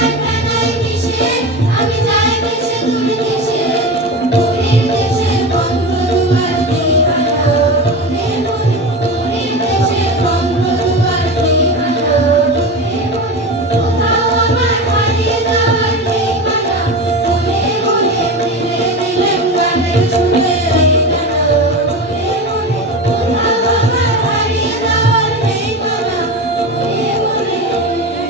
Bye. -bye.